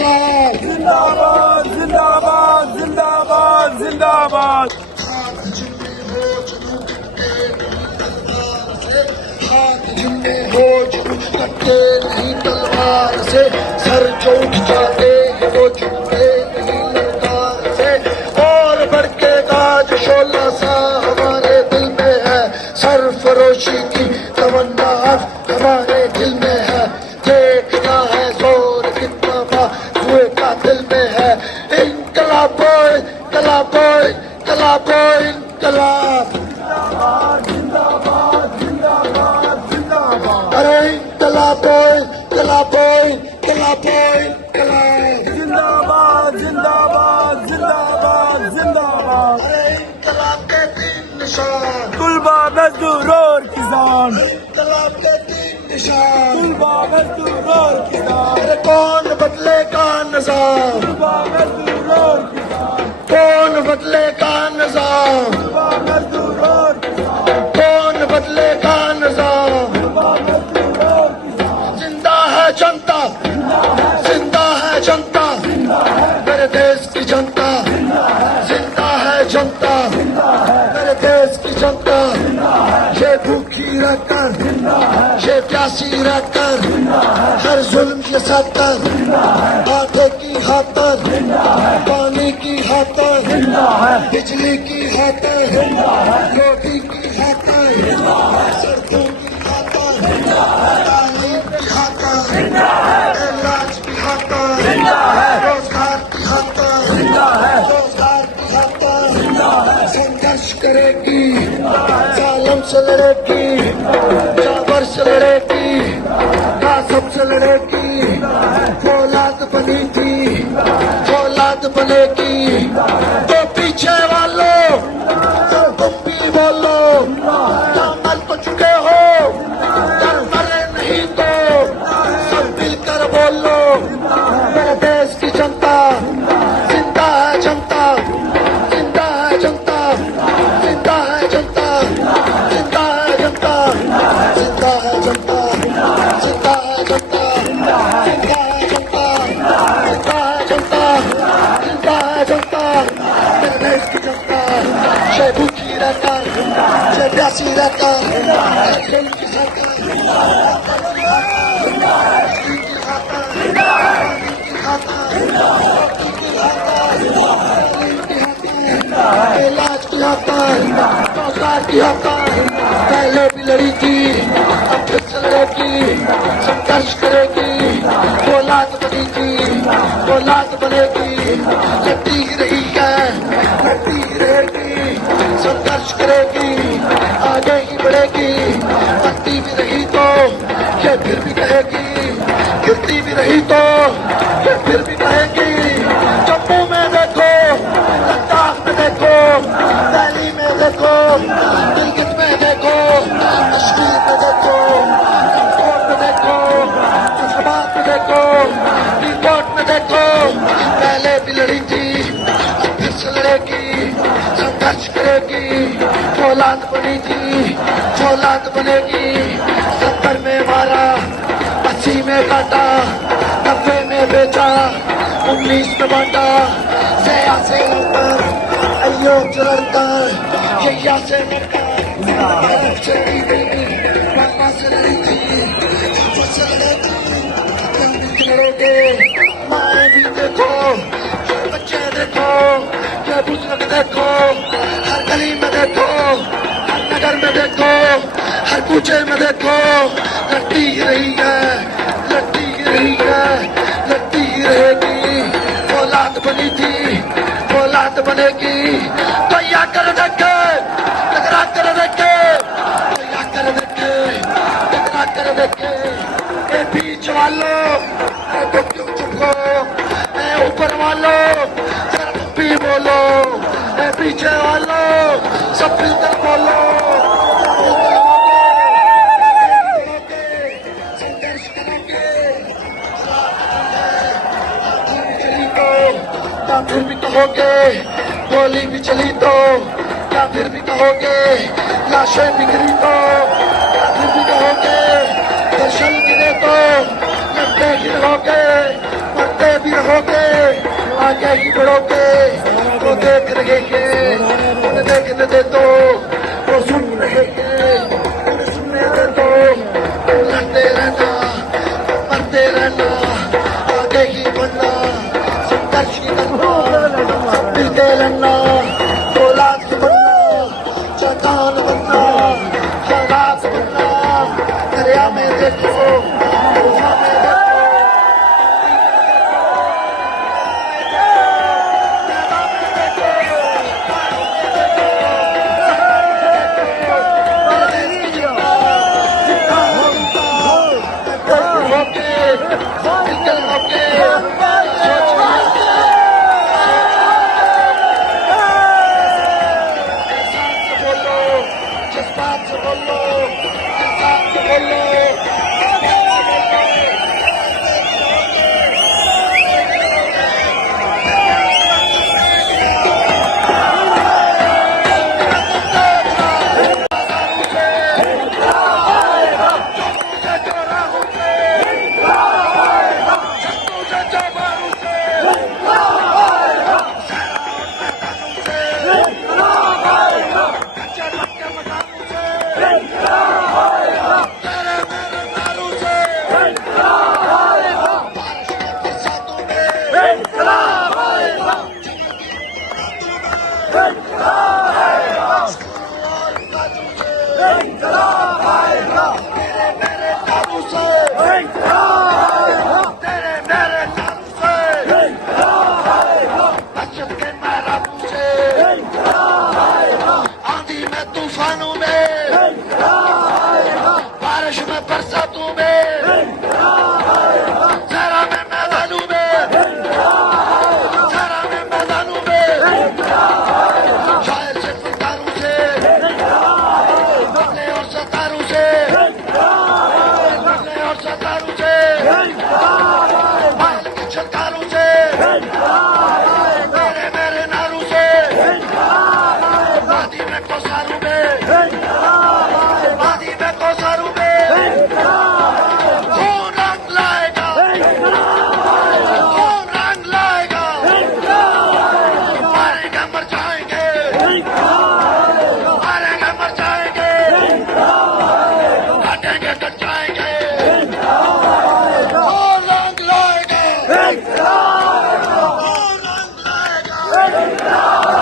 इंकलाब जिंदाबाद जिंदाबाद जिंदाबाद जिंदाबाद। हाथ जिनमें हो जुनून कटते नहीं तलवार से, सर जो उठ जाते हैं वो झुकते नहीं ललकार से। और भड़केगा जो शोला सा हमारे दिल में है, सरफरोशी की तमन्ना हमारे दिल में है। देखना है जोर कितना हुए का दिल में है। इंकलाब इंकलाब इंकलाब इंकलाब, जिंदाबाद जिंदाबाद जिंदाबाद। अरे इंकलाब इंकलाब इंकलाब इंकलाब, जिंदाबाद जिंदाबाद जिंदाबाद जिंदाबाद। अरे इंकलाब के तीन निशान, तुलबा मजदूर और किसान, इंकलाब के तीन निशान। तुलबा मजदूर और किसान, अरे कौन बदलेगा निजाम, तुलबा मजदूर और किसान, कौन बदलेगा निजाम, तुलबा मजदूर और किसान, कौन बदलेगा निजाम। तुलबा मजदूर और किसान। जिंदा है जनता, जिंदा है जनता, मेरे देश की जनता, जिंदा है जनता, मेरे देश की जनता। ये भूखी रहकर, ये प्यासी रहकर, हर जुल्म के सत्तर, आटे की खातर, पानी की खातर, बिजली की खातर, रोटी की खातर, सड़कों की खातर, तालीम की खातर, इलाज की खातर, रोजगार की खातर, रोजगार की खातर संघर्ष करेगी, जालिम से लड़ेगी, जाबर से लड़ेगी, कासब से लड़ेगी। फौलाद बनी थी, फौलाद बनेगी। तो पीछे वालों तुम भी बोलो, क्या मर तो चुके हो, डर मरे नहीं तो सब मिलकर बोलो। मेरे देश की जनता, जिंदा है जनता, जिंदा है जनता, जिंदा है जनता, जिंदा है जनता, जिंदा है जनता, जिंदा है जनता, जिंदा है जनता, जिंदा है जनता, जिंदा है जनता। मेरे देश की जनता, ये भूखी रहकर, ये प्यासी रहकर, दिल की खाकर, इलाज की हकार, रोजगार की हकार। पहले भी लड़ी थी, अब फिर से लड़ेगी, संघर्ष करेगी। फौलाद बनी थी, फौलाद बनेगी। लड़ती ही रही है, लड़ती ही रहेगी, संघर्ष करेगी, आगे ही बढ़ेगी। बढ़ती भी रही तो ये फिर भी कहेगी, गिरती भी रही तो ये फिर भी कहेगी। जम्मू में देखो, लद्दाख में देखो, दिल्ली में देखो, गिलगित में देखो, कश्मीर में देखो, कोट में देखो, जहाबाद में देखो, रिपोर्ट में देखो। पहले भी लड़ी थी, अब फिर से लड़ेगी, संघर्ष करेगी। फौलाद बनी थी, फौलाद बनेगी। 70 में मारा, 80 में काटा, 90 में बेचा, 19 में बांटा। जया से लड़कर, अयोग से लड़कर, जया से लड़कर, भारत से लड़ी गई, बाबा से लड़ी थी, जाफर से लड़ेगी। लड़ोगे, माए भी देखो, ये बच्चे देखो, ये बुजुर्ग देखो, हर गली में देखो, हर नगर में देखो, हर कूचे में देखो। लड़ती ही रही है, लड़ती ही रही है, लड़ती ही रहेगी। फौलाद बनी थी, फौलाद बनेगी। तैयार कर देखे, टकरा कर देखे, तैयार कर देखे, टकरा कर देखे। ए बीच वालों, ए तो क्यों चुप हो, ए ऊपर वालों जरा तुम भी बोलो, ए पीछे वालों सब मिलकर बोलो। संघर्ष करोगे, क्या फिर भी कहोगे, गोली भी चली तो क्या फिर भी कहोगे, लाशें बिखरी तो क्या फिर भी कहोगे, दर्शन गिरे तो लड़ते ही रहोगे, मरते भी रहोगे आगे ही बढ़ोगे वो देख रहेंगे उन्हें देखने दे दो वो सुन रहेंगे उन्हें सुनने दे दो लड़ते रहना मरते रहना आगे ही बढ़ना संघर्ष ही करना मिलते रहना औलाद बनना चट्टान बनना हालात बनना दरिया में देखो गुफा में देखो आंधी में तूफानों में बारिश में बरसातों में जरा में मैदानों में जरा में मैदानों में शायर से फनकारों से बदले और सतारों से बदले और सतारों से माल की छतारों से मेरे मेरे नारों से वादी में कोसारों में वादी में कोसारों में कौन रंग लाएगा कौन रंग लाएगा मारेंगे मर जाएंगे मारेंगे मर जाएंगे हटेंगे कट जाएंगे कौन रंग लाएगा कौन रंग लाएगा